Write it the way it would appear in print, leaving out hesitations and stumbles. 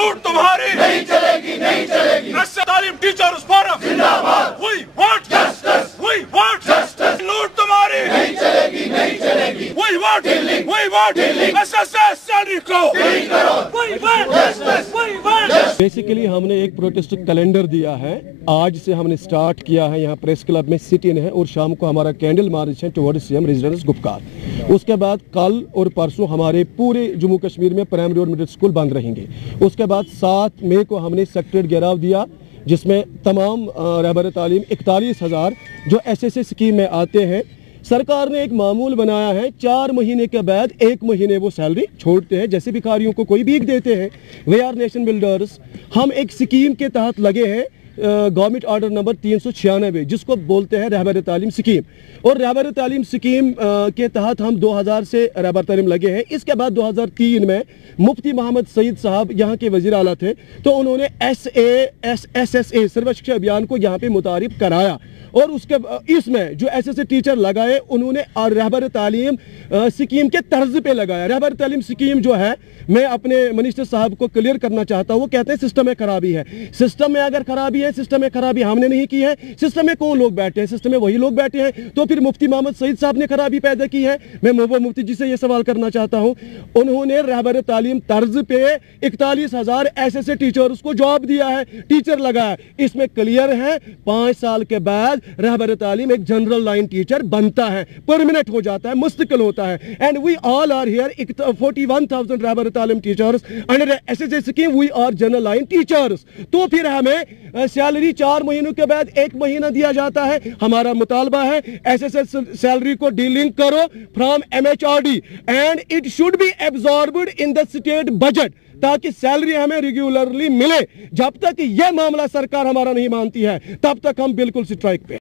लूट तुम्हारी नहीं चलेगी, नहीं चलेगी। तालीम टीचर्स फोरम जिंदाबाद। We want justice, we want justice। लूट तुम्हारी नहीं चलेगी, नहीं चलेगी। We want healing, we want healing। SSS salary को नहीं करो। We want justice, we want justice। Basically हमने एक प्रोटेस्ट कैलेंडर दिया है, आज से हमने स्टार्ट किया है। यहाँ प्रेस क्लब में सिट इन है और शाम को हमारा कैंडल मार्च है टुवर्ड्स सीएम रेजिडेंस गुपकार। उसके बाद कल और परसों हमारे पूरे जम्मू कश्मीर में प्राइमरी और मिडिल स्कूल बंद रहेंगे। उसके बाद 7 मई को हमने सेक्रेटरीट घेराव दिया, जिसमें तमाम रहबर तालीम 41,000 जो SSS स्कीम में आते हैं, सरकार ने एक मामूल बनाया है 4 महीने के बाद 1 महीने वो सैलरी छोड़ते हैं, जैसे भिखारियों को कोई भीख देते हैं। वे आर नेशन बिल्डर्स। हम एक स्कीम के तहत लगे हैं, गवर्नमेंट ऑर्डर नंबर 396, जिसको बोलते हैं रहबर तालीम स्कीम। और रहबर तालीम स्कीम के तहत हम 2000 से रहबर तालीम लगे हैं। इसके बाद 2003 में मुफ्ती मोहम्मद सईद साहब यहाँ के वज़ीर आला थे, तो उन्होंने SSA सर्व शिक्षा अभियान को यहाँ पे मुतारिफ कराया। और उसके इसमें जो SSA टीचर लगाए, उन्होंने रहबर तालीम स्कीम के तर्ज पे लगाया। रहबर तालीम स्कीम जो है, मैं अपने मिनिस्टर साहब को क्लियर करना चाहता हूँ। वो कहते हैं सिस्टम में खराबी है। सिस्टम में अगर खराबी है, सिस्टम में खराबी हमने नहीं की है। सिस्टम में कौन लोग बैठे हैं? सिस्टम में वही लोग बैठे हैं। तो फिर मुफ्ती मोहम्मद सईद साहब ने खराबी पैदा की है। मैं महबूबा मुफ्ती जी से ये सवाल करना चाहता हूँ। उन्होंने रहबर तालीम तर्ज पे 41,000 SSA टीचर्स को जॉब दिया है, टीचर लगाया। इसमें क्लियर है 5 साल के बाद रहबर तालीम एक जनरल लाइन टीचर बनता है, परमानेंट हो जाता है, मुस्तकिल होता है। And we all are here 41,000 Rehbar Taleem teachers under SSA scheme. We are general line teachers. तो फिर हमें सैलरी 4 महीनों के बाद 1 महीना दिया जाता है। हमारा मुतालबा है SSA सैलरी को डीलिंग करो from MHRD and it should be absorbed in the state budget, ताकि सैलरी हमें रेगुलरली मिले। जब तक यह मामला सरकार हमारा नहीं मानती है, तब तक हम बिल्कुल स्ट्राइक पे।